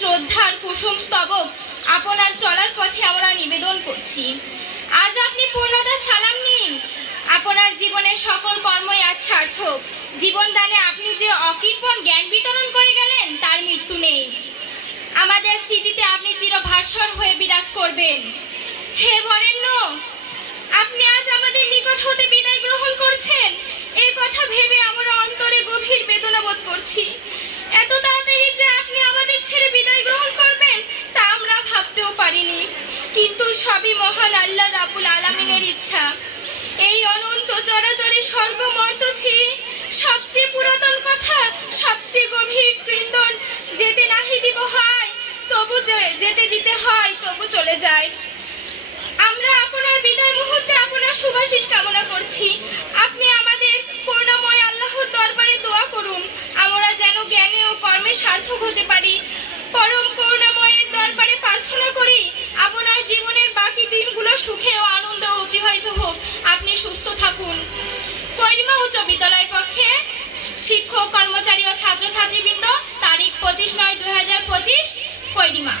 শ্রদ্ধার কুসুম স্তবক আপনার চলার পথে আমরা নিবেদন করছি। আজ আপনি পূর্ণতা সালাম নিন। আপনার জীবনের সকল কর্মই আজ সার্থক। জীবনদানে আপনি যে অকৃপণ জ্ঞান বিতরণ করে গেলেন তার মৃত্যু নেই। আমাদের স্মৃতিতে আপনি চিরভাস্বর হয়ে বিরাজ করবেন। হে বরেণ্য, আপনি আজ আমাদের নিকট হতে বিদায় গ্রহণ করছেন, এই কথা ভেবে আমরা অন্তরে গভীর বেদনা বোধ করছি। এত তাড়াতাড়ি যে আপনি আমাদের ছেড়ে বিদায় গ্রহণ করবেন তা আমরা ভাবতেও পারিনি, কিন্তু সবই মহান আল্লাহ রাব্বুল আলামিনের ইচ্ছা। এই অনন্ত চরাচরে স্বর্গ মর্ত ছিঁড়ে সবচেয়ে পুরাতন কথা, সবচেয়ে গভীর ক্রিন্দন যেতে নাহি দিব হয়, তবু যেতে দিতে হয়, তবু চলে যায়। আমরা আপনার বিদায় মুহূর্তে আপনার শুভাশিস কামনা করছি। আপনি আমাদের করুণাময় আল্লাহর দরবারে দোয়া করুন, আমরা যেন জ্ঞানে ও কর্মে সার্থক হতে পারি। পরম করুণাময়ের দরবারে প্রার্থনা করি আপনার জীবনের বাকি দিনগুলো সুখে ও আনন্দে অতিবাহিত হোক। আপনি সুস্থ থাকুন। কৈরিমা উচ্চ বিদ্যালয়ের পক্ষে শিক্ষক, কর্মচারী ও ছাত্রছাত্রীবৃন্দ, তারিখ 25/9/2025, কৈরিমা।